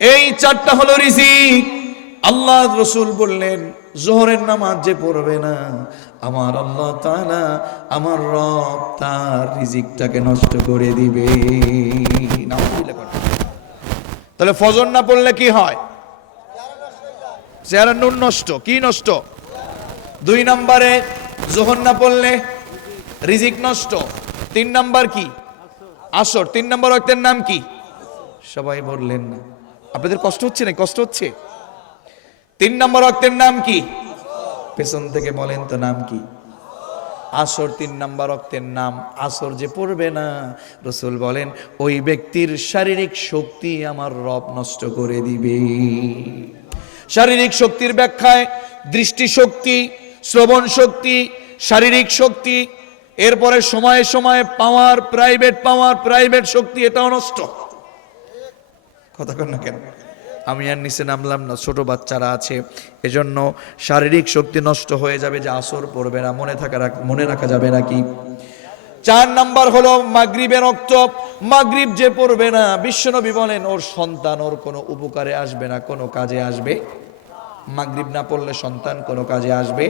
এই চারটা হলো রিজিক। আল্লাহ রাসূল বললেন যোহরের নামাজ যে পড়বে না, আমার আল্লাহ তাআলা আমার রব তার রিজিকটাকে নষ্ট করে দিবে। তাহলে ফজর না পড়লে কি হয়? চেহারা নূর নষ্ট। কি নষ্ট? 2 নম্বরে যোহর না পড়লে রিজিক নষ্ট। 3 নাম্বার কি? আসর। 3 নম্বর ওয়াক্তের নাম কি? সবাই বললেন না। আপনাদের কষ্ট হচ্ছে না? কষ্ট হচ্ছে? 3 নম্বর ওয়াক্তের নাম কি? পেছন থেকে বলেন তো নাম কি? আসর। 3 নম্বর ওয়াক্তের নাম আসর। যে পড়বে না, রাসূল বলেন ওই ব্যক্তির শারীরিক শক্তি আমার রব নষ্ট করে দিবে। শারীরিক শক্তির ব্যাখ্যায় দৃষ্টি শক্তি, শ্রবণ শক্তি, শারীরিক শক্তি, এরপরে সময়ে সময়ে পাওয়ার, প্রাইভেট শক্তি, এটাও নষ্ট। কথা কন না কেন? আমি আর নিচে নামলাম না, ছোট বাচ্চারা আছে, এজন্য শারীরিক শক্তি নষ্ট হয়ে যাবে যে আসর পড়বে না, মনে রাখা যাবে নাকি? 4 নাম্বার হলো মাগরিবের ওয়াক্ত। মাগরিব যে পড়বে না, বিশ্বনবী বলেন ওর সন্তান ওর কোনো উপকারে আসবে না, কোনো কাজে আসবে। মাগরিব না পড়লে সন্তান কোনো কাজে আসবে?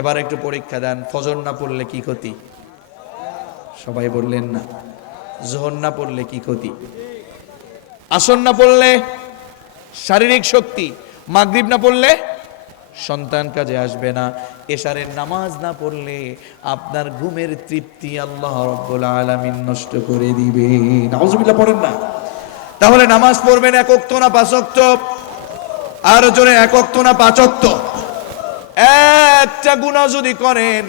এবার একটু পরীক্ষা দেন, ফজর না পড়লে কি ক্ষতি? সবাই বললেন না। যোহর না পড়লে কি ক্ষতি? আসর না পড়লে শারীরিক শক্তি, মাগরিব না পড়লে সন্তান কাজে আসবে না, এশারের নামাজ না পড়লে আপনার ঘুমের তৃপ্তি আল্লাহ রাব্বুল আলামিন নষ্ট করে দিবে। নাউজুবিল্লাহ পড়েন না। তাহলে নামাজ পড়বেন 1 ওয়াক্ত না 5 ওয়াক্ত? আর জোরে 1 ওয়াক্ত না 5 ওয়াক্ত? একটা গুনাহ যদি করেন,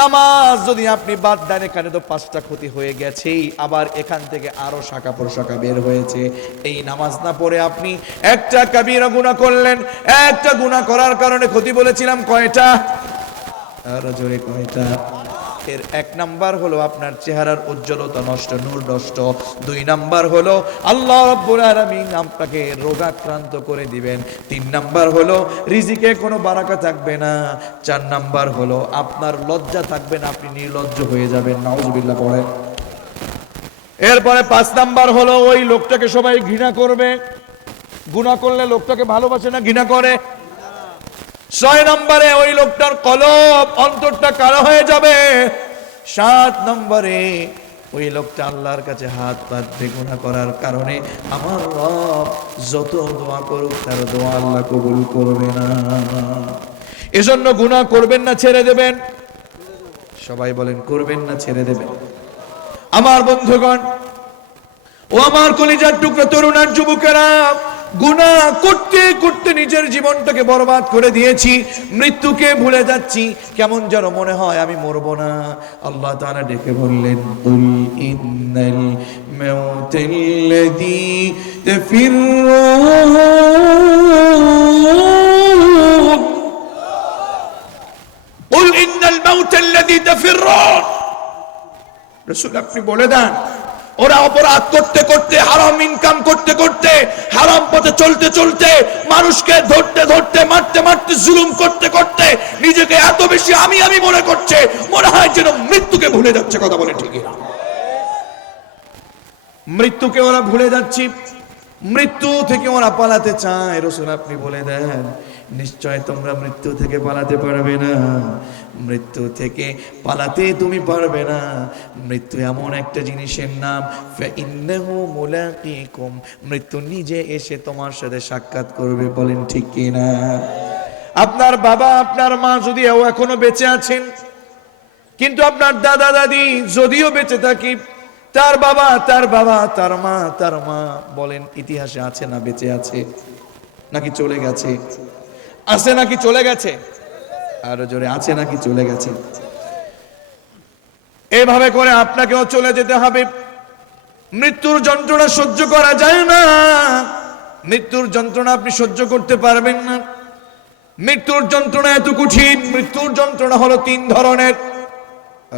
নামাজ যদি আপনি বাদ দেন, এখানে তো 5টা ক্ষতি হয়ে গেছেই, আবার এখান থেকে আরো শাখা প্রশাখা বের হয়েছে। এই নামাজ না পড়ে আপনি একটা কাবীরা গুনাহ করলেন। একটা গুনাহ করার কারণে ক্ষতি বলেছিলাম কয়টা? আর জোরে কয়টা? এর 1 নাম্বার হলো আপনার চেহারার উজ্জ্বলতা নষ্ট, নূর নষ্ট। 2 নাম্বার হলো আল্লাহ রাব্বুল আলামিন আপনাকে রোগাক্রান্ত করে দিবেন। 3 নাম্বার হলো রিজিকে কোনো বারাকা থাকবে না। 4 নাম্বার হলো আপনার লজ্জা থাকবে না, আপনি নির্লজ্জ হয়ে যাবেন। নাউজুবিল্লাহ পড়েন। এরপরে 5 নাম্বার হলো ওই লোকটাকে সবাই ঘৃণা করবে। গুনাহ করলে লোকটাকে ভালোবাসে না, ঘৃণা করে। 6 নম্বরে ওই লোকটার কলব, অন্তরটা কালো হয়ে যাবে। 7 নম্বরে ওই লোকটা আল্লাহর কাছে হাত পাতবে গুনাহ করার কারণে। আমার রব যত দোয়া করুক তার দোয়া আল্লাহ কবুল করবে না। এজন্য গুনাহ করবেন না, ছেড়ে দেবেন। সবাই বলেন করবেন না, ছেড়ে দেবেন। আমার বন্ধুগণ ও আমার কলিজার টুকরা তরুণ আর যুবকেরা, গুনাহ করতে করতে নিজের জীবনটাকে বরবাদ করে দিয়েছি, মৃত্যুকে ভুলে যাচ্ছি। কেমন যেন মনে হয় আমি মরবো না। আল্লাহ তাআলা ডেকে বললেন কুল ইন্নাল মাউতাল্লাযী তাফিররুন, কুল ইন্নাল মাউতাল্লাযী তাফিররুন। রাসূল আপনি বলে দেন, ওরা অপরাধ করতে করতে, হারাম ইনকাম করতে করতে, হারাম পথে চলতে চলতে, মানুষকে ধরতে ধরতে, মারতে মারতে, জুলুম করতে করতে নিজেকে এত বেশি আমি মনে করছে, মনে হয় যেন মৃত্যুকে ভুলে যাচ্ছে। কথা বলে ঠিকই না? মৃত্যুকে ওরা ভুলে যাচ্ছি, মৃত্যু থেকে ওরা পালাতে চায়। রাসূল আপনি বলে দেন নিশ্চয় তোমরা মৃত্যু থেকে পালাতে পারবে না। মৃত্যু থেকে পালাতে তুমি পারবে না। মৃত্যু এমন একটা জিনিসের নাম, ফাইন্নাহু মুলাকিকুম, মৃত্যু নিজে এসে তোমার সাথে সাক্ষাৎ করবে। বলেন ঠিক কি না? আপনার বাবা, আপনার মা যদিও এখনো বেঁচে আছেন, কিন্তু আপনার দাদা দাদি যদিও বেঁচে থাকি, তার বাবা, তার মা বলেন ইতিহাসে আছে না বেঁচে আছে নাকি চলে গেছে? আছে নাকি চলে গেছে? আরো জোরে, আছে নাকি চলে গেছে? এভাবে করে আপনাকেও চলে যেতে হবে। মৃত্যুর যন্ত্রণা সহ্য করা যায় না। মৃত্যুর যন্ত্রণা আপনি সহ্য করতে পারবেন না। মৃত্যুর যন্ত্রণা এত কঠিন। মৃত্যুর যন্ত্রণা হলো 3 ধরনের।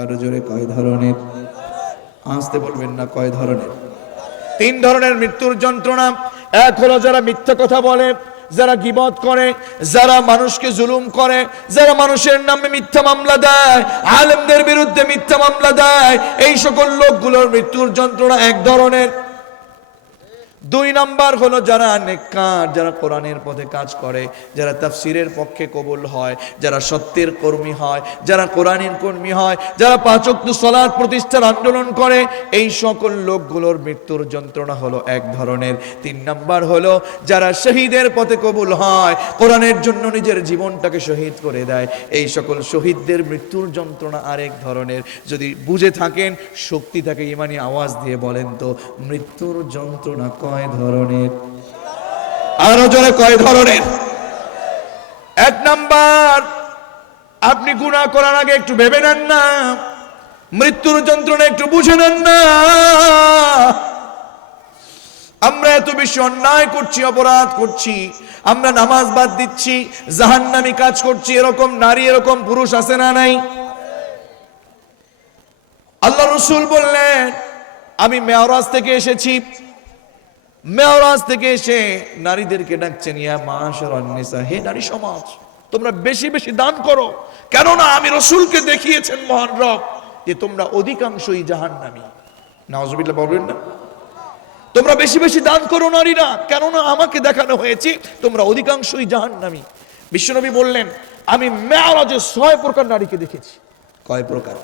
আরো জোরে, কয় ধরনের? আসতে বলবেন না, কয় ধরনের? 3 ধরনের মৃত্যুর যন্ত্রণা। এক হলো যারা মিথ্যা কথা বলে, যারা গীবত করে, যারা মানুষকে জুলুম করে, যারা মানুষের নামে মিথ্যা মামলা দেয়, আলেমদের বিরুদ্ধে মিথ্যা মামলা দেয়, এই সকল লোকগুলোর মৃত্যুর যন্ত্রণা এক ধরনের। দুই নাম্বার হলো যারা নেককার, যারা কোরআনের পথে কাজ করে, যারা তাফসিরের পক্ষে কবুল হয়, যারা সত্যের কর্মী হয়, যারা কোরআনের কর্মী হয়, যারা পাঁচ ওয়াক্ত সালাত প্রতিষ্ঠার আন্দোলন করে, এই সকল লোকগুলোর মৃত্যুর যন্ত্রণা হলো এক ধরনের। তিন নাম্বার হলো যারা শহীদের পথে কবুল হয়, কোরআনের জন্য নিজের জীবনটাকে শহীদ করে দেয়, এই সকল শহীদদের মৃত্যুর যন্ত্রণা আরেক ধরনের। যদি বুঝে থাকেন, শক্তি থাকে, ইমানি আওয়াজ দিয়ে বলেন তো মৃত্যুর যন্ত্রণা কয় ধরনের? আরো জোরে কয় ধরনের? এক নাম্বার, আপনি গুনাহ করার আগে একটু ভেবে নেন না, মৃত্যুর যন্ত্রণা একটু বুঝে নেন না। আমরা এত বেশি অন্যায় করছি, অপরাধ করছি, আমরা নামাজ বাদ দিচ্ছি, জাহান্নামী কাজ করছি, এরকম নারী এরকম পুরুষ আছে না নাই? আল্লাহ রাসূল বললেন, আমি মেরাজ থেকে এসেছি, মেরাজ থেকে এসে নারীদেরকে ডাকছেন, ইয়া মাশারান নিসা, হে নারী সমাজ, তোমরা বেশি বেশি দান করো, কেননা আমি রাসূলকে দেখিয়েছেন মহান রব যে তোমরা অধিকাংশই জাহান্নামী। নাউজুবিল্লাহ বলবেন না? তোমরা বেশি বেশি দান করো নারীরা, কেননা আমাকে দেখানো হয়েছে তোমরা অধিকাংশই জাহান্নামী। বিশ্বনবী বললেন, আমি মেরাজে 6 প্রকার নারীকে দেখেছি। কয় প্রকার?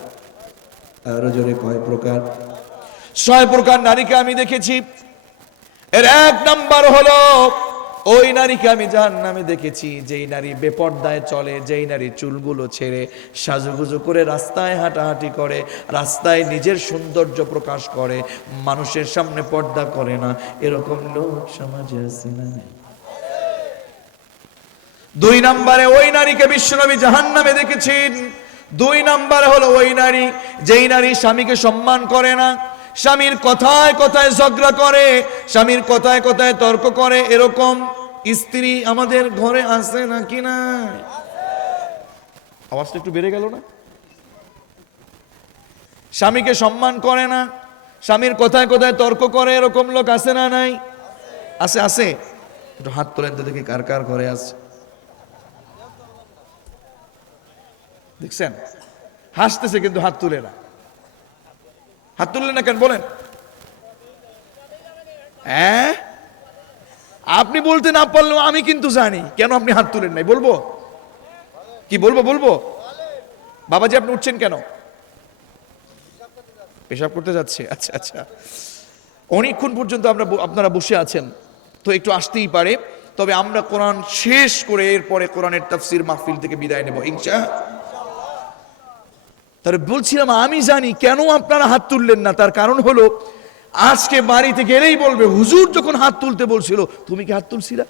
আরো জোরে কয় প্রকার? 6 প্রকার নারীকে আমি দেখেছি। এর এক নাম্বার হলো ওই নারীকে আমি জাহান্নামে দেখেছি যেই নারী বেপর্দায় চলে, যেই নারী চুলগুলো ছেড়ে সাজুগুজু করে রাস্তায় হাঁটাহাঁটি করে, রাস্তায় নিজের সৌন্দর্য প্রকাশ করে, মানুষের সামনে পর্দা করে না, এরকম লোক সমাজে আছে না? দুই নম্বরে ওই নারীকে বিশ্বনবী জাহান্নামে দেখেছেন। দুই নম্বরে হলো ওই নারী যেই নারী স্বামীকে সম্মান করে না, স্বামীর কথায় কথায় ঝগড়া করে, স্বামীর কথায় কথায় তর্ক করে, এরকম স্ত্রী আমাদের ঘরে আছে নাকি না? আওয়াজটা একটু বেড়ে গেল না? স্বামীকে সম্মান করে না, স্বামীর কথায় কথায় তর্ক করে, এরকম লোক আছে না নাই? আছে, আছে। একটু হাত তোলেন তো দেখি কার কার ঘরে আছে। দেখছেন, হাসতেছে কিন্তু হাত তুলে না। হাত তুললেন না কেন বলেন? হ্যাঁ, আপনি বলতে না পারলেও আমি কিন্তু জানি কেন আপনি হাত তুলেন নাই। বলবো কি? বলবো বাবাজি আপনি উঠছেন কেন? পেশাব করতে যাচ্ছে? আচ্ছা আচ্ছা, অনেকক্ষণ পর্যন্ত আপনারা বসে আছেন তো একটু আসতেই পারে। তবে আমরা কোরআন শেষ করে এরপরে কোরআনের তাফসীর মাহফিল থেকে বিদায় নেব ইনশাআল্লাহ। তাহলে বলছিলাম আমি জানি কেন আপনারা হাত তুললেন না। তার কারণ হলো আজকে বাড়িতে গেলেই বলবে হুজুর যখন হাত তুলতে বলছিল তুমি কি হাত তুলছিলা?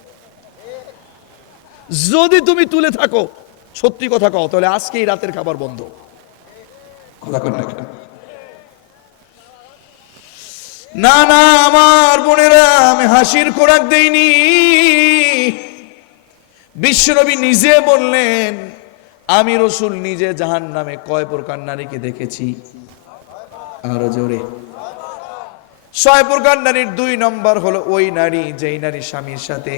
যদি তুমি তুলে থাকো, সত্যি কথা কও, তাহলে আজকেই রাতের খাবার বন্ধ। কথা কন না কেন? না না আমার বোনেরা, আমি হাসির খোরাক দেইনি। বিশ্বনবী নিজে বললেন, আমি রাসূল নিজে জাহান্নামে কয় প্রকার নারীকে দেখেছি? আরো জোরে। 6 প্রকার নারীর 2 নম্বর হলো ওই নারী যেই নারী স্বামীর সাথে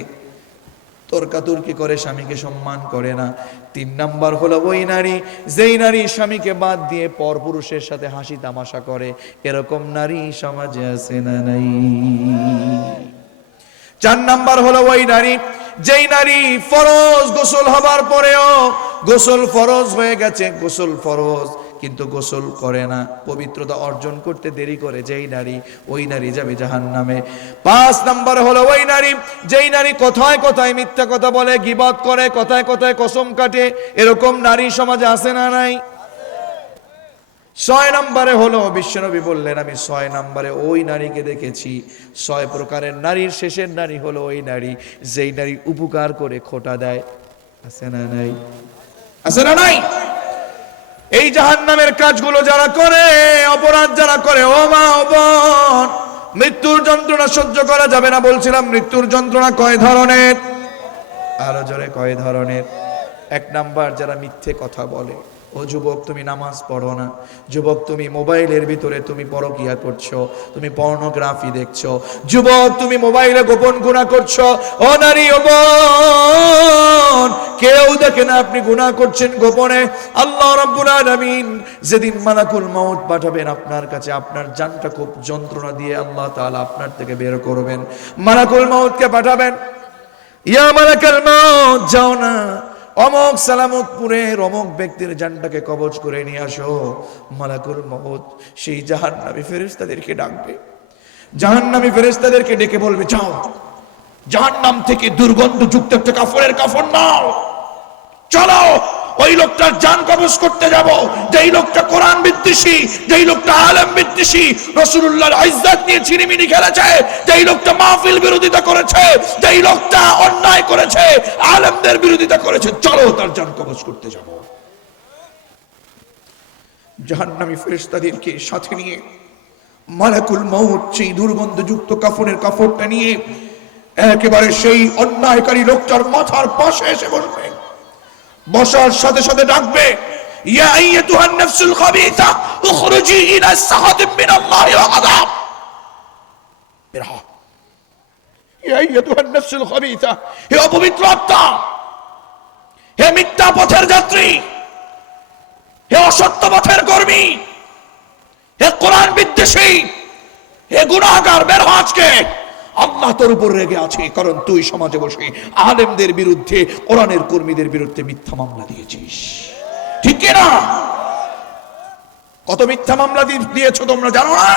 তর্কাতর্কি করে, স্বামীকে সম্মান করে না। 3 নম্বর হলো ওই নারী যেই নারী স্বামীকে বাদ দিয়ে পরপুরুষের সাথে হাসি তামাশা করে, এরকম নারী সমাজে আছে না নাই? 4 নম্বর হলো ওই নারী যেই নারী ফরজ গোসল হবার পরেও, গোসল ফরজ হয়ে গেছে, গোসল ফরজ কিন্তু গোসল করে না, পবিত্রতা অর্জন করতে দেরি করে, যেই নারী, ওই নারী যাবে জাহান্নামে। 5 নম্বর হলো ওই নারী যেই নারী কথায় কথায় মিথ্যা কথা বলে, গীবত করে, কথায় কথায় কসম কাটে, এরকম নারী সমাজে আছে না নাই? 6 নম্বরে হলো বিশ্বনবী বললেন, আমি 6 নম্বরে ওই নারীকে দেখেছি। 6 প্রকারের নারীর শেষের নারী হলো ওই নারী যেই নারী উপকার করে খোটা দেয়। আছে না নাই? আছে না নাই? এই জাহান্নামের কাজগুলো যারা করে, অপরাধ যারা করে, ও মা ও বোন, মৃত্যুর যন্ত্রণা সহ্য করা যাবে না। বলছিলাম মৃত্যুর যন্ত্রণা কয় ধরনের? আরো জোরে কয় ধরনের? 1 নাম্বার যারা মিথ্যে কথা বলে, ও যুবক, তুমি নামাজ পড়ো না। যুবক, তুমি মোবাইলের ভিতরে তুমি পরকিয়া করছো, তুমি পর্নোগ্রাফি দেখছো। যুবক, তুমি মোবাইলে গোপন গুনাহ করছো। ও নারী, ও বোন, কেউ দেখে না আপনি গুনাহ করছেন গোপনে। আল্লাহ রাব্বুল আলামিন যেদিন মালাকুল মউত পাঠাবেন আপনার কাছে, আপনার জানটা খুব যন্ত্রণা দিয়ে আল্লাহ তাআলা আপনার থেকে বের করবেন। মালাকুল মউতকে পাঠাবেন, ইয়া মালাকুল মউত, যাও না অমক সালামতপুরের অমক ব্যক্তির জানটাকে কবজ করে নিয়ে আসো। মালাকুল মউত সেই জাহান্নামী ফেরেশতাদেরকে ডাকবে। জাহান্নামী ফেরেশতাদেরকে ডেকে বলবে, যাও জাহান্নাম থেকে দুর্গন্ধযুক্ত একটা কাফনের কাফন নাও, চলো ওই লোকটার জান কবজ করতে যাব, যেই লোকটা কোরআন বিদ্বেষী, যেই লোকটা আলেম বিদ্বেষী, রাসূলুল্লাহর ইজ্জত নিয়ে ছিনিমিনি খেলেছে, যেই লোকটা মাহফিল বিরোধিতা করেছে, যেই লোকটা অন্যায় করেছে, আলেমদের বিরোধিতা করেছে, চলো তার জান কবজ করতে যাব। জাহান্নামী ফেরেশতাদেরকে সাথে নিয়ে মালাকুল মউত সেই দুর্গন্ধযুক্ত কাফনের কাপড়টা নিয়ে একেবারে সেই অন্যায়কারী লোকটার মাথার পাশে এসে বসবে। বসার সাথে সাথে ডাকবে, ইয়া আইয়াতুহান নাফসুল খাবিসা উখরুজি ইলা সাখাতিন মিনাল্লাহি ওয়া আযাব। বের হও, ইয়া আইয়াতুহান নাফসুল খাবিসা, হে অপবিত্র আত্মা, হে মিথ্যা পথের যাত্রী, হে অসত্য পথের কর্মী, হে কোরআন বিদ্বেষী, হে গুনাহগার, বের হও আজকে। আল্লাহ তোর উপর রেগে আছে, কারণ তুই সমাজে বসে আলেমদের বিরুদ্ধে, কোরআনের কর্মীদের বিরুদ্ধে মিথ্যা মামলা দিয়েছিস, ঠিক কি না? কত মিথ্যা মামলা দিয়েছো তোমরা জানো না?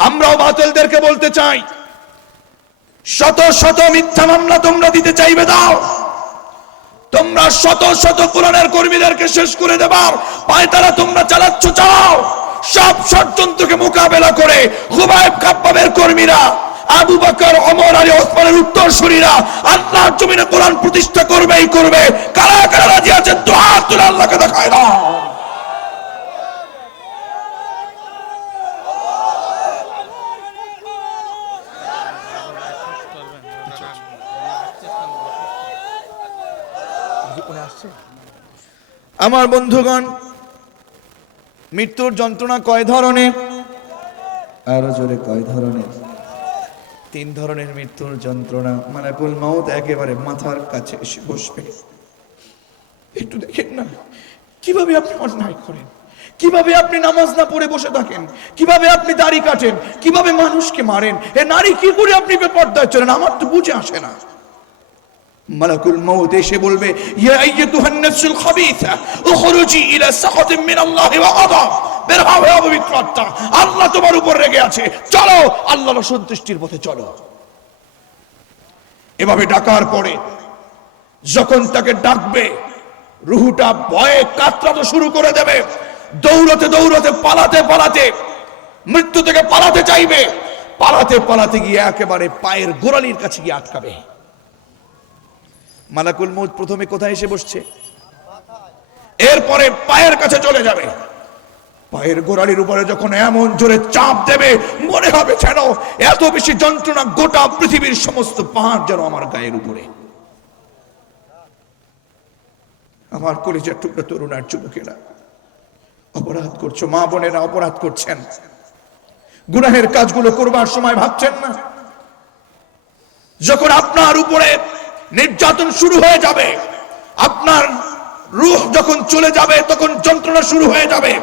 আমরাও বাতিলদেরকে বলতে চাই, শত শত মিথ্যা মামলা তোমরা দিতে চাইবে, দাও। তোমরা শত শত কোরআনের কর্মীদেরকে শেষ করে দেবার পায়তারা তোমরা চালাচ্ছ, চাও। সব ষড়যন্ত্রকে মোকাবেলা করে খুবাইব খাব্বাবের কর্মীরা, আবু বকর, ওমর, আলী, ওসমানের উত্তরসূরিরা আল্লাহর জমিনে কোরআন প্রতিষ্ঠা করবেই করবে। কারা কারা রাজি আছেন দুই হাত তুলে আল্লাহকে দেখায় দাও। আমার বন্ধুগণ, মৃত্যুর যন্ত্রণা কয় ধরনের? আরো জোরে, কয় ধরনের? 3 ধরনের মৃত্যুর যন্ত্রণা। মালাকুল মউত একেবারে মাথার কাছে এসে বসবে। একটু দেখেন না কিভাবে আপনি অন্যায় করেন, কিভাবে আপনি নামাজ না পড়ে বসে থাকেন, কিভাবে আপনি দাড়ি কাটেন, কিভাবে মানুষকে মারেন। এ নারী, কি করে আপনি বেপরদায় চলেন? আমার তো বুঝে আসে না। মালাকুল মউত এসে বলবে, ইয়া আইয়াতুহান নাফসুল খাবিসা উখরুজি ইলা সাখাতিন মিনাল্লাহি ওয়া আযাব। বের হও হে অপবিত্র আত্মা, আল্লাহ তোমার উপর রেগে আছে, চলো আল্লাহর সন্তুষ্টির পথে চলো। এভাবে ডাকার পরে যখন তাকে ডাকবে, রুহুটা ভয়ে কাতরাতে শুরু করে দেবে। দৌড়াতে দৌড়াতে, পালাতে পালাতে, মৃত্যু থেকে পালাতে চাইবে। পালাতে পালাতে গিয়ে একেবারে পায়ের গোড়ালির কাছে গিয়ে আটকাবে। মালাকুল মউত প্রথমে কোথায় এসে বসছে? এরপরে পায়ের কাছে চলে যাবে। পায়ের গোড়ালির উপরে যখন এমন জোরে চাপ দেবে, মনে হবে যেন এত বেশি যন্ত্রণা, গোটা পৃথিবীর সমস্ত পাহাড় যেন আমার গায়ের উপরে। আমার কলিজার টুকরা তরুণ আর যুবকেরা, অপরাধ করছো, মা বোনেরা অপরাধ করছেন। গুনাহের কাজগুলো করবার সময় ভাবছেন না, যখন আপনার উপরে নির্যাতন শুরু হয়ে যাবে, আপনার রূহ যখন চলে যাবে, তখন যন্ত্রণা শুরু হয়ে যাবে।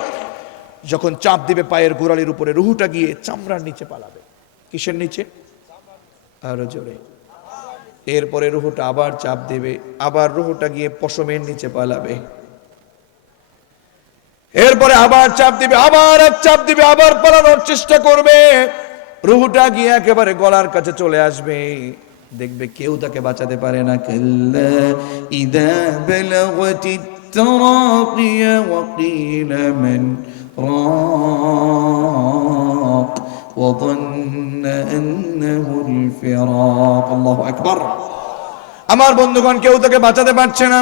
যখন চাপ দিবে পায়ের গোড়ালির উপরে, রুহুটা গিয়ে চামড়ার নিচে পালাবে। কিসের নিচে? আরো জোরে। এরপরে রুহুটা আবার চাপ দিবে, আবার রুহুটা গিয়ে পশমের নিচে পালাবে। এরপরে আবার চাপ দিবে, আবার এক চাপ দিবে, আবার পালানোর চেষ্টা করবে। রুহুটা গিয়ে একেবারে গলার কাছে চলে আসবে। দেখবে কেউ তাকে বাঁচাতে পারে না। কাল্লা ইযা বালাগাতিত তারাকিয়া ওয়া কিলা মান রাক ওয়া যান্না আন্নাহুল ফিরাক। আল্লাহু আকবার। আমার বন্ধুগণ, কেউ তাকে বাঁচাতে পারছে না,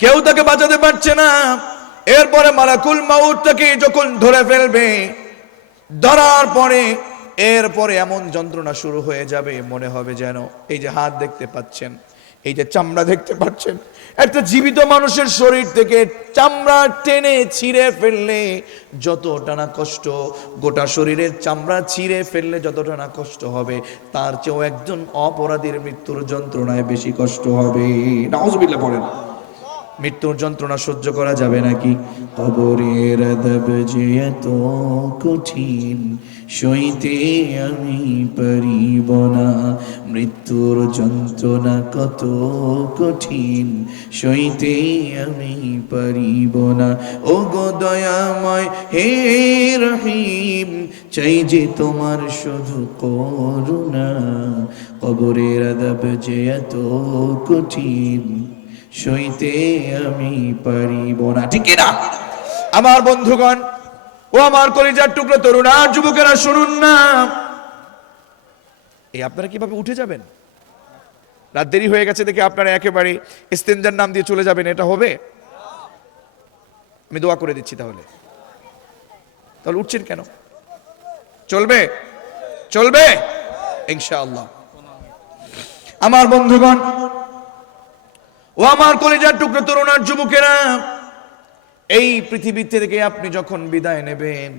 কেউ তাকে বাঁচাতে পারছে না। এরপরে মালাকুল মউত তাকে যখন ধরে ফেলবে, ধরার পরে এরপরে এমন যন্ত্রণা শুরু হয়ে যাবে, মনে হবে যেন এই যে হাত দেখতে পাচ্ছেন, এই যে চামড়া দেখতে পাচ্ছেন, একটা জীবিত মানুষের শরীর থেকে চামড়া টেনে ছিঁড়ে ফেললে যতটা না কষ্ট, গোটা শরীরের চামড়া ছিঁড়ে ফেললে যতটা না কষ্ট হবে, তার চেয়েও একজন অপরাধীর মৃত্যুর যন্ত্রণায় বেশি কষ্ট হবে। নাউজুবিল্লাহ পড়েন। মৃত্যুর যন্ত্রণা সহ্য করা যাবে নাকি? কবরের আযাব যে এত কঠিন, সইতে আমি পারিব না। মৃত্যুর যন্ত্রণা কত কঠিন, সইতে আমি পারিব না। ও গো দয়াময় হে রহিম, চাই যে তোমার শুধু করুণা। কবরের আযাব যে এত কঠিন, সইতে আমি পারিব না। ঠিক না আমার বন্ধুগণ? ও আমার কলিজার টুকরো তরুণ আর যুবকেরা, শুনুন না, এই আপনারা কিভাবে উঠে যাবেন? রাত দেরি হয়ে গেছে দেখে আপনারা একেবারে ইস্তেঞ্জার নাম দিয়ে চলে যাবেন, এটা হবে? আমি দোয়া করে দিচ্ছি। তাহলে উঠছেন কেন? চলবে, চলবে ইনশাআল্লাহ। আমার বন্ধুগণ, ও আমার কলিজার টুকরো তরুণ আর যুবকেরা, এই পৃথিবী থেকে আপনি যখন বিদায় নেবেন,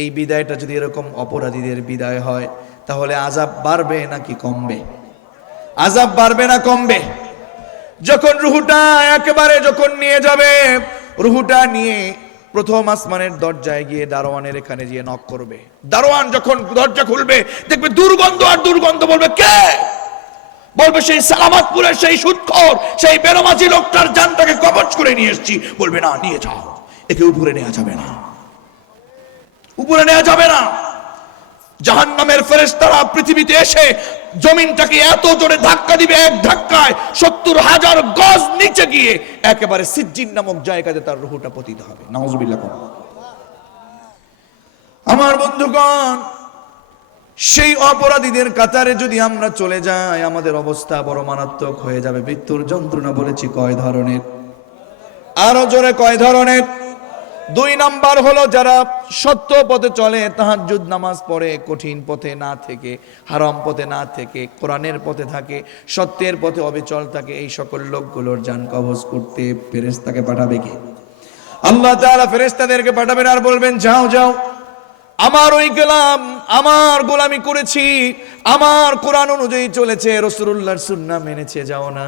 এই বিদায়টা যদি এরকম অপরাধীদের বিদায় হয়, তাহলে আযাব বাড়বে নাকি কমবে? আযাব বাড়বে না কমবে? যখন রুহুটা একেবারে যখন নিয়ে যাবে, রুহুটা নিয়ে প্রথম আসমানের দরজায় গিয়ে দারোয়ানের এখানে গিয়ে নক করবে। দারোয়ান যখন দরজা খুলবে, দেখবে দুর্গন্ধ আর দুর্গন্ধ। বলবে কে? বলবে সেই সালামতপুরের সেই সুদখোর, সেই বেনামাজি লোকটার জানটাকে কবজ করে নিয়ে এসেছি। বলবে না, নিয়ে যাও, একে উপরে নেওয়া যাবে না, উপরে নেওয়া যাবে না। জাহান্নামের ফেরেশতারা পৃথিবীতে এসে জমিনটাকে এত জোরে ধাক্কা দিবে, এক ধাক্কায় ৭০,০০০ গজ নিচে গিয়ে একেবারে সিজ্জিন নামক জায়গাতে তার রূহটা পতিত হবে। নাউজুবিল্লাহ। আমার বন্ধুগণ, সেই অপরাধীদের কাতারে যদি আমরা চলে যাই, আমাদের অবস্থা বড় মারাত্মক হয়ে যাবে। মৃত্যুর যন্ত্রণা বলেছি কয় ধরনের? আরো জোরে কয় ধরনের? ২ নাম্বার হলো যারা সত্য পথে চলে, তাহাজ্জুদ নামাজ পড়ে, কঠিন পথে না থেকে, হারাম পথে না থেকে কোরআনের পথে থাকে, সত্যের পথে অবিচল থাকে। এই সকল লোকগুলোর জান কবজ করতে ফেরেশতাকে পাঠাবে কে? আল্লাহ তাআলা ফেরেশতাদেরকে পাঠাবেন আর বলবেন, যাও যাও, আমার ওই গোলাম, আমার গোলামি করেছি, আমার কোরআন অনুযায়ী চলেছে, রাসূলুল্লাহর সুন্নাহ মেনেছে, যাও না,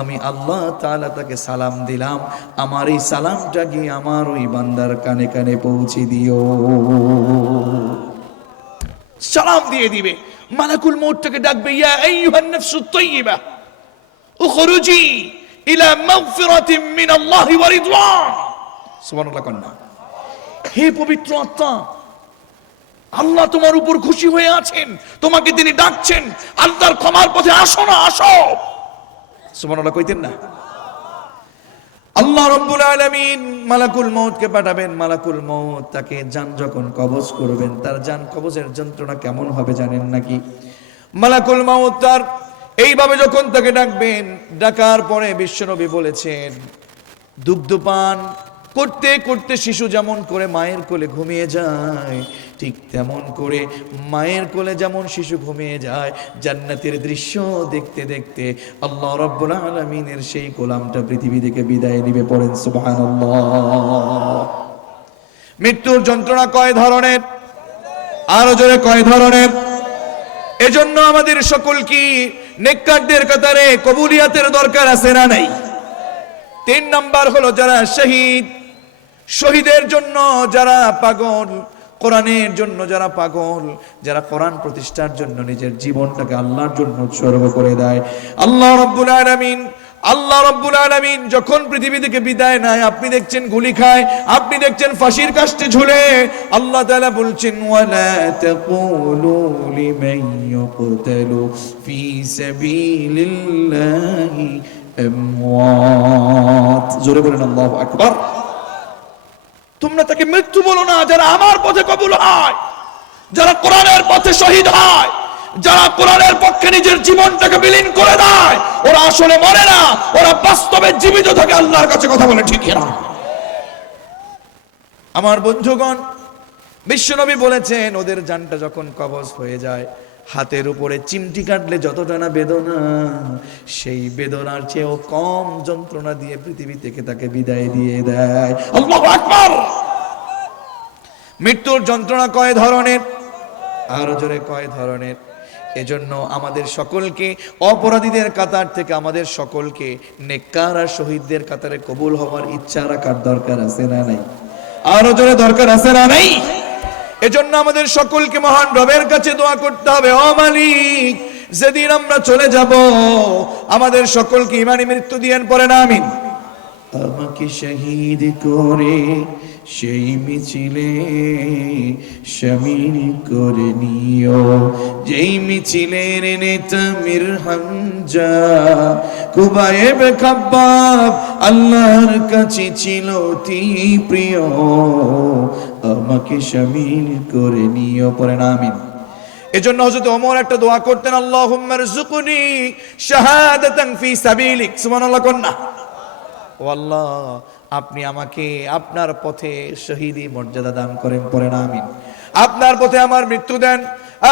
আমি আল্লাহ তাআলা তাকে সালাম দিলাম, আমার এই সালামটা গিয়ে আমার ওই বান্দার কানে কানে পৌঁছে দিও। সালাম দিয়ে দিবে। মালাকুল মউতকে ডাকবে, ইয়া আইয়ুহান নাফসুত তাইয়্যিবা উখরুজি ইলা মাগফিরাতিন মিনাল্লাহি ওয়া রিদওয়ান। সুবহানাল্লাহ। কন্যা, হে পবিত্র আত্মা, আল্লাহ তোমার উপর খুশি হয়ে আছেন, তোমাকে তিনি ডাকছেন, আল্লাহর ক্ষমার পথে আসো না, আসো। সুবহানাল্লাহ কইতেন না? আল্লাহ রাব্বুল আলামিন মালাকুল মউতকে পাঠাবেন। মালাকুল মউত তাকে জান যখন কবজ করবেন, তার জান কবজের যন্ত্রণা কেমন হবে জানেন নাকি? মালাকুল মউত তার এইভাবে যখন তাকে ডাকবেন, ডাকার পরে বিশ্বনবী বলেছেন, দুগ্ধপান করতে করতে শিশু যেমন করে মায়ের কোলে ঘুমিয়ে যায়, ঠিক তেমন করে মায়ের কোলে যেমন শিশু ঘুমিয়ে যায়, জান্নাতের দৃশ্য দেখতে দেখতে আল্লাহ রাব্বুল আলামিনের সেই গোলামটা পৃথিবী থেকে বিদায় নিবে। পড়েন সুবহানাল্লাহ। মৃত্যুর যন্ত্রণা কয় ধরনের? আরো জোরে কয় ধরনের? এজন্য আমাদের সকল কি নেককারদের কাতারে কবুলিয়াতের দরকার আছে না নাই? ৩ নাম্বার হলো যারা শহীদ, শহীদের জন্য যারা পাগল, কোরআনের জন্য যারা পাগল, যারা কোরআন প্রতিষ্ঠার জন্য নিজের জীবনটাকে আল্লাহর জন্য উৎসর্গ করে দেয়। আল্লাহ রাব্বুল আলামিন যখন পৃথিবী থেকে বিদায় নেয়, আপনি দেখছেন গুলি খায়, আপনি দেখছেন ফাঁসির কাস্টে ঝুলে, আল্লাহ তাআলা বলছেন, ওয়ালা তাকুলু লিমান ইউকতালু ফি সাবিলিল্লাহি আমওয়াত। জোরে বলেন আল্লাহু আকবার। তোমরা তাকে মৃত্যু বলো না, যারা আমার পথে কবুল হয়, যারা কোরআনের পথে শহীদ হয়, যারা কোরআনের পক্ষে নিজের জীবনটাকে বিলীন করে দেয়, ওরা আসলে মরে না, ওরা বাস্তবে জীবিত থাকে, আল্লাহর কাছে কথা বলে, ঠিক না? আমার বন্ধুগণ, বিশ্বনবী বলেছেন, ওদের জানটা যখন কবজ হয়ে যায়, হাতের উপরে চিমটি কাটলে যতটা না বেদনা, সেই বেদনার চেয়েও কম যন্ত্রণা দিয়ে পৃথিবী থেকে তাকে বিদায় দিয়ে দেয়। আল্লাহু আকবার। মৃত্যুর যন্ত্রণা কয় ধরনের? আরো জোরে কয় ধরনের? এজন্য আমাদের সকলকে অপরাধীদের কাতার থেকে আমাদের সকলকে নেককার আর শহীদদের কাতারে কবুল হওয়ার ইচ্ছা রাখার দরকার আছে না নাই? আরো জোরে দরকার আছে না নাই? এজন্য আমাদের সকলকে মহান রবের কাছে দোয়া করতে হবে, ও মালিক, যেদিন আমরা চলে যাব আমাদের সকলকে ইমানি মৃত্যু দিয়েন, পড়েন আমিন। আমাকে শহীদ করে সেই মিছিলে শামিল করে নিও, যেই মিছিলের নেতা মীর হামজা কুবায়েব খাব্বাব আল্লাহর কাছে ছিল অতি প্রিয়, আমাকে শামিল করে নিও, পড়েন আমিন। এজন্য হযরত ওমর একটা দোয়া করতেন, আল্লাহুম্মা রযুকনি শাহাদাতান ফি সাবিলিক, সুবহানাল্লাহ কন্না। ও আল্লাহ, আপনি আমাকে আপনার পথে শহীদি মর্যাদা দান করেন, পড়েন আমিন। আপনার পথে আমার মৃত্যু দেন।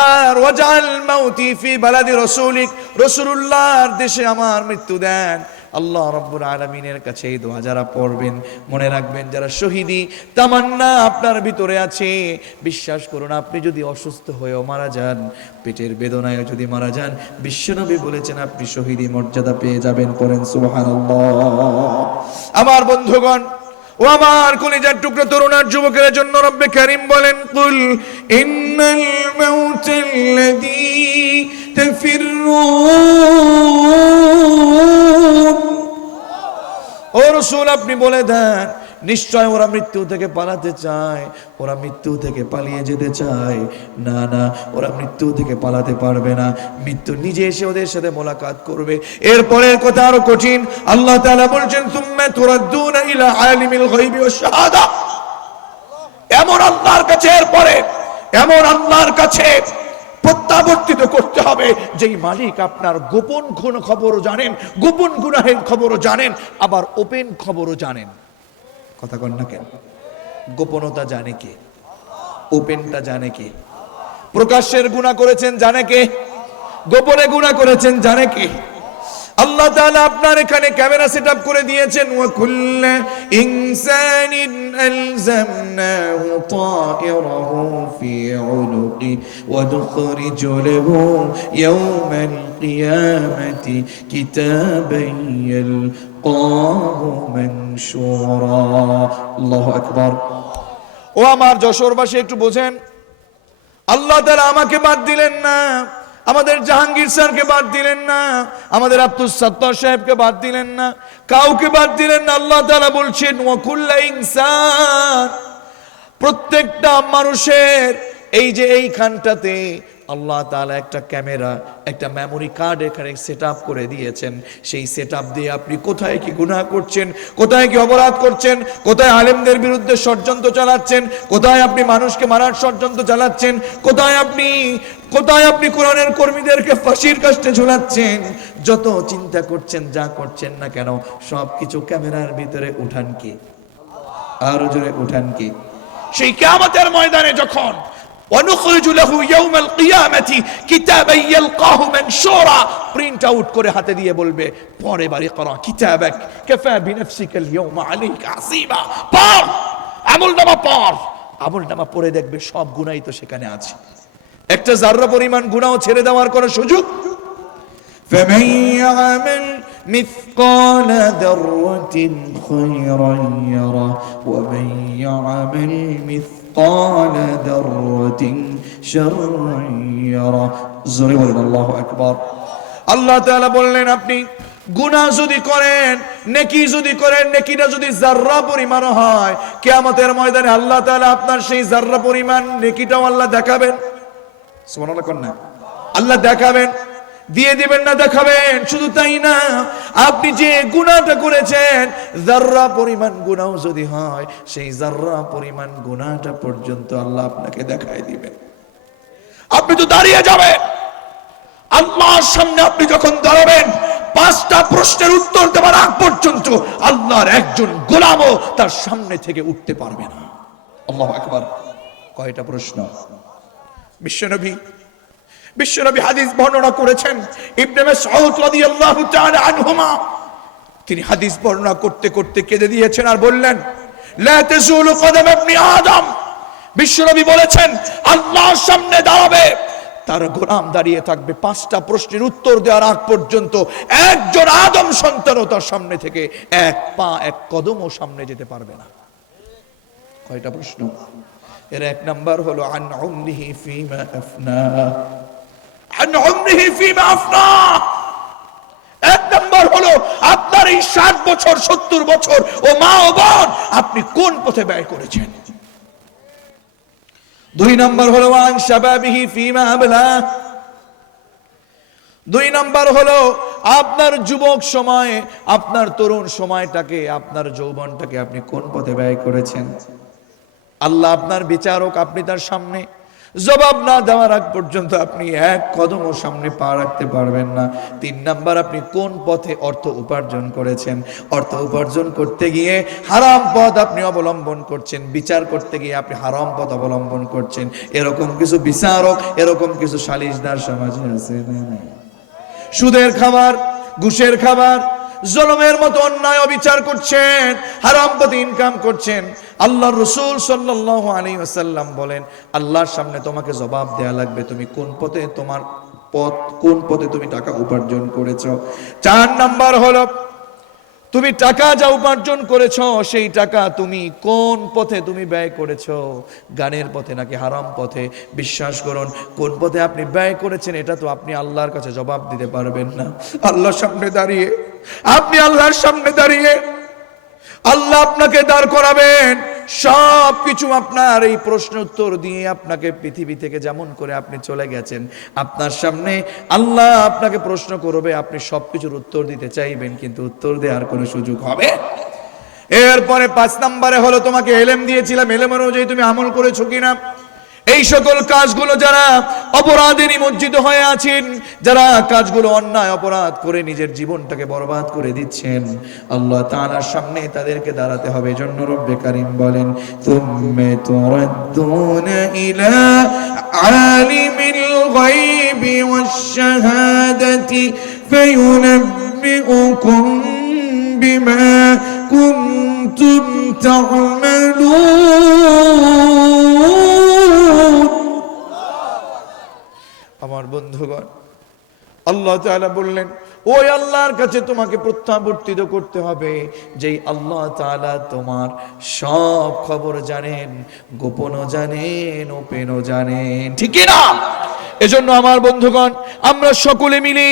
আর ওয়াজআল মাউতি ফি বালাদি রাসূলিক, রাসূলুল্লাহর দেশে আমার মৃত্যু দেন। আল্লাহ রাব্বুল আলামিনের কাছে এই দোয়া যারা পড়বেন, মনে রাখবেন যারা শহীদি তামান্না আপনার ভিতরে আছে, বিশ্বাস করুন আপনি যদি অসুস্থ হয়েও মারা যান, পেটের বেদনায় যদি মারা যান, বিশ্বনবী বলেছেন আপনি শহীদি মর্যাদা পেয়ে যাবেন, পড়েন সুবহানাল্লাহ। আমার বন্ধুগণ ও আমার কলিজার টুকরো তরুণ আর যুবকের জন্য রব্বে কারীম বলেন, কুল ইন্নাল মাউতাল্লাযী তাফিররুন, ও রাসূল আপনি বলে দেন নিশ্চয় ওরা মৃত্যু থেকে পালাতে চায়, ওরা মৃত্যু থেকে পালিয়ে যেতে চায়। না না, ওরা মৃত্যু থেকে পালাতে পারবে না, মৃত্যু নিজে এসে ওদের সাথে মোলাকাত করবে। এরপরের কথা আরো কঠিন। আল্লাহ তাআলা বলছেন, সুম্মা তুরাদ্দুনা ইলা আলিমিল গায়বি ওয়াশ শাহাদা, এমন আল্লাহর কাছে, এরপরে এমন আল্লাহর কাছে প্রত্যাবর্তিত করতে হবে যেই মালিক আপনার গোপন খবরও জানেন, গোপন গুনাহের খবরও জানেন, আবার ওপেন খবরও জানেন। কথা কন না কেন? গোপনতা জানে কে? ওপেনটা জানে কে? প্রকাশ্যের গুনাহ করেছেন জানে কে? গোপনে গুনাহ করেছেন জানে কে? আল্লাহ তাআলা আপনার এখানে ক্যামেরা সেটআপ করে দিয়েছেন। ওয়া কুল্লু ইনসানিন আলজামনাহু তায়রাহু ফি উনুকি ওয়া নুখরিজু লাহু ইয়াওমাল কিয়ামাতি কিতাবান ইয়ালকাহু মানশুরা। আল্লাহু আকবার। ও আমার যশোরবাসী একটু বোঝেন, আল্লাহ তাআলা আমাকে বাদ দিলেন না, আমাদের জাহাঙ্গীর স্যারকে বাদ দিলেন না, আমাদের আব্দুল সাত্তার সাহেবকে বাদ দিলেন না, কাউকে বাদ দিলেন না। আল্লাহ তাআলা বলছেন, ওয়া কুল্লু ইনসান, প্রত্যেকটা মানুষের এই যে এইখানটাতে আল্লাহ তাআলা একটা ক্যামেরা, একটা মেমোরি কার্ড এখানে সেটআপ করে দিয়েছেন। সেই সেটআপ দিয়ে আপনি কোথায় কি গুনাহ করছেন, কোথায় কি অপরাধ করছেন, কোথায় আলেমদের বিরুদ্ধে ষড়যন্ত্র চালাচ্ছেন, কোথায় আপনি মানুষকে মারার ষড়যন্ত্র চালাচ্ছেন, কোথায় আপনি কোরআনের কর্মীদেরকে ফাঁসির কাস্টে ঝুলাচ্ছেন, যত চিন্তা করছেন, যা করছেন না কেন, সবকিছু ক্যামেরার ভিতরে উঠান কি? আরো জোরে উঠান কি? সেই কিয়ামতের ময়দানে যখন ওয়ানুখরিজু লাহু ইয়াওমাল কিয়ামাতি কিতাবান ইয়ালকাহু মানশুরা, প্রিন্ট আউট করে হাতে দিয়ে বলবে, পরে বাড়ি করা কিতাবাক কাফা বিনাফসিকা আল-ইয়াওমা আলাইকা হাসিবা, পড় আমলনামা পড়। আমলনামা পড়ে দেখবে সব গুনাহই তো সেখানে আছে, একটা যাররা পরিমাণ গুনাহ ছেড়ে দেওয়ার কোনো সুযোগ। ফামান ইয়ামাল মিসকালা যাররাতিন খায়রান ইয়ারা ওয়া মান ইয়ামাল মিসকালা যাররাতিন শাররান ইয়ারা। জোরে বলেন আল্লাহু আকবার। আল্লাহ তাআলা বললেন, আপনি গুনাহ যদি করেন, নেকি যদি করেন, নেকিটা যদি যাররা পরিমাণ হয়, কিয়ামতের ময়দানে আল্লাহ তাআলা আপনার সেই যাররা পরিমাণ নেকিটাও আল্লাহ দেখাবেন। সুবহানাল্লাহ কন্না, আল্লাহ দেখাবেন, দিয়ে দিবেন না, দেখাবেন। শুধু তাই না, আপনি যে গুনাহটা করেছেন যাররা পরিমাণ গুনাহ যদি হয়, সেই যাররা পরিমাণ গুনাহটা পর্যন্ত আল্লাহ আপনাকে দেখায় দিবেন। আপনি তো দাঁড়িয়ে যাবেন আল্লাহর সামনে। আপনি যখন দাঁড়াবেন, 5টা প্রশ্নের উত্তর দেওয়ার আগ পর্যন্ত আল্লাহর একজন গোলামও তার সামনে থেকে উঠতে পারবে না। আল্লাহু আকবার। কয়টা প্রশ্ন? বিশ্বনবী বিশ্বনবী হাদিস বর্ণনা করেছেন, ইবনে মাসউদ রাদিয়াল্লাহু তাআলা আনহুমা তিনি হাদিস বর্ণনা করতে করতে কেঁদে দিয়েছেন আর বললেন, লা তাজুলু কদম ইবনি আদম। বিশ্বনবী বলেছেন, আল্লাহর সামনে দাঁড়াবে, তার গোলাম দাঁড়িয়ে থাকবে, 5টা প্রশ্নের উত্তর দেওয়ার আগ পর্যন্ত একজন আদম সন্তানও তার সামনে থেকে এক পা এক কদমও সামনে যেতে পারবে না। কয়টা প্রশ্ন? এর 1 নাম্বার হলো আন উমরিহি ফিমা আফনা, আন উমরিহি ফিমা আফনা। 1 নাম্বার হলো আপনার এই 60 বছর 70 বছর ও মা ও বোন আপনি কোন পথে ব্যয় করেছেন। 2 নাম্বার হলো আন শাবাবিহি ফিমা আবলা। 2 নাম্বার হলো আপনার যুবক সময়, আপনার তরুণ সময়টাকে, আপনার যৌবনটাকে আপনি কোন পথে ব্যয় করেছেন। আল্লাহ আপনার বিচারক, আপনি তার সামনে জবাব না দেওয়ার আগ পর্যন্ত আপনি এক কদমও সামনে পা রাখতে পারবেন না। 3 নাম্বার, আপনি কোন পথে অর্থ উপার্জন করেছেন। অর্থ উপার্জন করতে গিয়ে হারাম পথ আপনি অবলম্বন করছেন, বিচার করতে গিয়ে আপনি হারাম পথ অবলম্বন করছেন। এরকম কিছু বিচারক, এরকম কিছু সালিশদার সমাজে আছে না? সুদের খাবার, ঘুষের খাবার, জুলুমের মতো অন্যায় অবিচার করছেন, হারাম পথে ইনকাম করছেন। আল্লাহর রাসূল সাল্লাল্লাহু আলাইহি ওয়াসাল্লাম বলেন, আল্লাহর সামনে তোমাকে জবাব দেয়া লাগবে তুমি কোন পথে, তোমার পথ কোন পথে তুমি টাকা উপার্জন করেছো। 4 নাম্বার হলো তুমি টাকা যা উপার্জন করেছো সেই টাকা তুমি কোন পথে তুমি ব্যয় করেছো, গানের পথে নাকি হারাম পথে। বিশ্বাস করুন, কোন পথে আপনি ব্যয় করেছেন এটা তো আপনি আল্লাহর কাছে জবাব দিতে পারবেন না। আল্লাহর সামনে দাঁড়িয়ে, আপনি আল্লাহর সামনে দাঁড়িয়ে আল্লাহ আপনাকে দাঁড় করাবেন, সব কিছু আপনার এই প্রশ্ন উত্তর দিয়ে আপনাকে পৃথিবী থেকে যেমন করে আপনি চলে গেছেন, আপনার সামনে আল্লাহ আপনাকে প্রশ্ন করবে, আপনি সবকিছুর উত্তর দিতে চাইবেন কিন্তু উত্তর দেওয়ার কোনো সুযোগ হবে। এরপরে 5 নম্বরে হলো তোমাকে ইলম দিয়েছিলাম, ইলম অনুযায়ী তুমি আমল করেছো কিনা। এই সকল কাজগুলো যারা অপরাধে নিমজ্জিত হয়ে আছেন, যারা কাজগুলো অন্যায় অপরাধ করে নিজের জীবনটাকে বরবাদ করে দিচ্ছেন, আল্লাহ তাআলার সামনে তাদেরকে দাঁড়াতে হবে। এজন্য রব্বে কারীম বলেন, তুম্মা তুরাদ্দুনা ইলা আলিমিল গায়বি ওয়াশ শাহাদাতি ফায়ুনাব্বিউকুম বিমা কুনতুম তা'মালুন। আমার বন্ধুগণ, আল্লাহ তাআলা বললেন, ওই আল্লাহর কাছে তোমাকে প্রত্যাবর্তিত করতে হবে যেই আল্লাহ তাআলা তোমার সব খবর জানেন, গোপনও জানেন, ওপেনও জানেন, ঠিক কি না? এজন্য আমার বন্ধুগণ, আমরা সকলে মিলে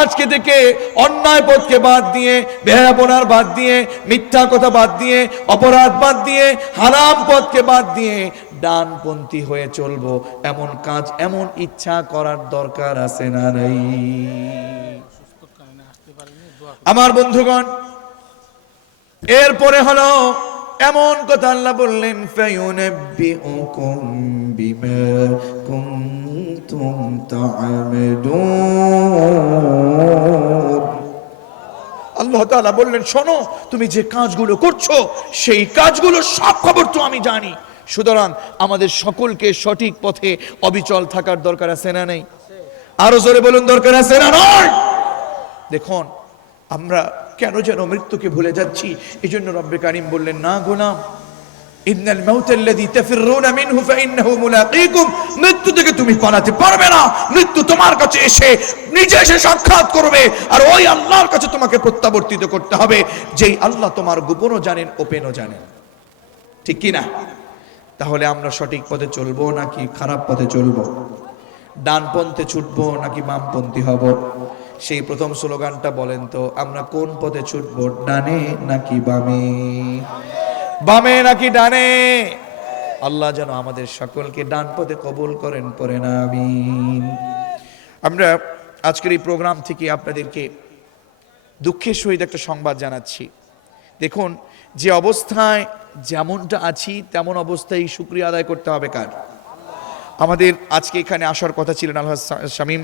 আজকে থেকে অন্যায় পথকে বাদ দিয়ে, বেহায়াপনার বাদ দিয়ে, মিথ্যা কথা বাদ দিয়ে, অপরাধ বাদ দিয়ে, হারাম পথকে বাদ দিয়ে ডানপন্থী হয়ে চলবো, এমন কাজ, এমন ইচ্ছা করার দরকার আছে না নাই? আমার বন্ধুগণ, এরপরে হলো এমন কথা আল্লাহ বললেন, ফায়ুনাব্বিউকুম বিমা কুনতুম তা'মালুন। আল্লাহ তাআলা বললেন, শোনো, তুমি যে কাজগুলো করছো সেই কাজগুলো সব খবর তো আমি জানি। সুতরাং আমাদের সকলকে সঠিক পথে অবিচল থাকার দরকার আছে না নেই? আরো জোরে বলুন, দরকার আছে না নয়? দেখুন, আমরা কেন যেন মৃত্যুকে ভুলে যাচ্ছি। এই জন্য রব্বে কারীম বললেন, না গোলাম, ইন্নাল মাউতাল্লাযী তাফিররুনা মিনহু ফাইন্নাহু মুলাকীকুম। মৃত্যু থেকে তুমি পালাতে পারবে না, মৃত্যু তোমার কাছে এসে নিজে এসে সাক্ষাৎ করবে। আর ওই আল্লাহর কাছে তোমাকে প্রত্যাবর্তিত করতে হবে যেই আল্লাহ তোমার গোপনও জানেন, ওপেনও জানেন, ঠিক কি না? তাহলে আমরা সঠিক পথে চলবো নাকি খারাপ পথে চলবো? ডানপন্থে ছুটবো নাকি বামপন্থী হব? সেই প্রথম স্লোগানটা বলেন তো, আমরা কোন পথে ছুটবো, ডানে নাকি বামে? বামে নাকি ডানে? আল্লাহ যেন আমাদের সকলকে ডান পথে কবুল করেন, পড়েন আমিন। আমরা আজকের এই প্রোগ্রাম থেকে আপনাদেরকে দুঃখের সহিত একটা সংবাদ জানাচ্ছি। দেখুন, যে অবস্থায় যেমনটা আছি তেমন অবস্থায় শুকরিয়া আদায় করতে হবে কার? আমাদের আজকে এখানে আসার কথা ছিলেন, আলহাজ শামীম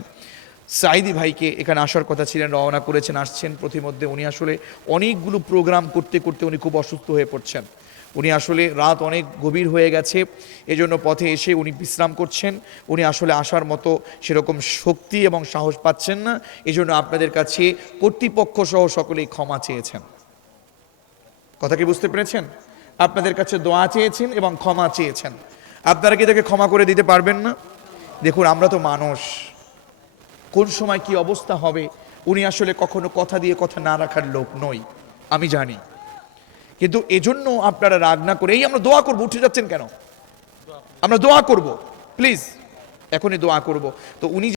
সাঈদী ভাইকে এখানে আসার কথা ছিলেন, রওনা করেছেন, আসছেন। প্রতিমধ্যে উনি আসলে অনেকগুলো প্রোগ্রাম করতে করতে উনি খুব অসুস্থ হয়ে পড়ছেন। উনি আসলে রাত অনেক গভীর হয়ে গেছে, এজন্য পথে এসে উনি বিশ্রাম করছেন। উনি আসলে আসার মতো সেরকম শক্তি এবং সাহস পাচ্ছেন না, এজন্য আপনাদের কাছে কর্তৃপক্ষ সহ সকলেই ক্ষমা চেয়েছেন। কথা কি বুঝতে পেরেছেন? আপনাদের কাছে দোয়া চেয়েছেন এবং ক্ষমা চেয়েছেন। আপনারা কি তাকে ক্ষমা করে দিতে পারবেন না? দেখুন, আমরা তো মানুষ, কোন সময় কি অবস্থা হবে উনি আসলে কখনো কথা দিয়ে কথা না রাখার লোক নই, আমি জানি। কিন্তু এজন্য আপনারা রাগ না করে, এই আমরা দোয়া করব, উঠে যাচ্ছেন কেন? আমরা দোয়া করব, প্লিজ এখনই দোয়া করব। তো উনি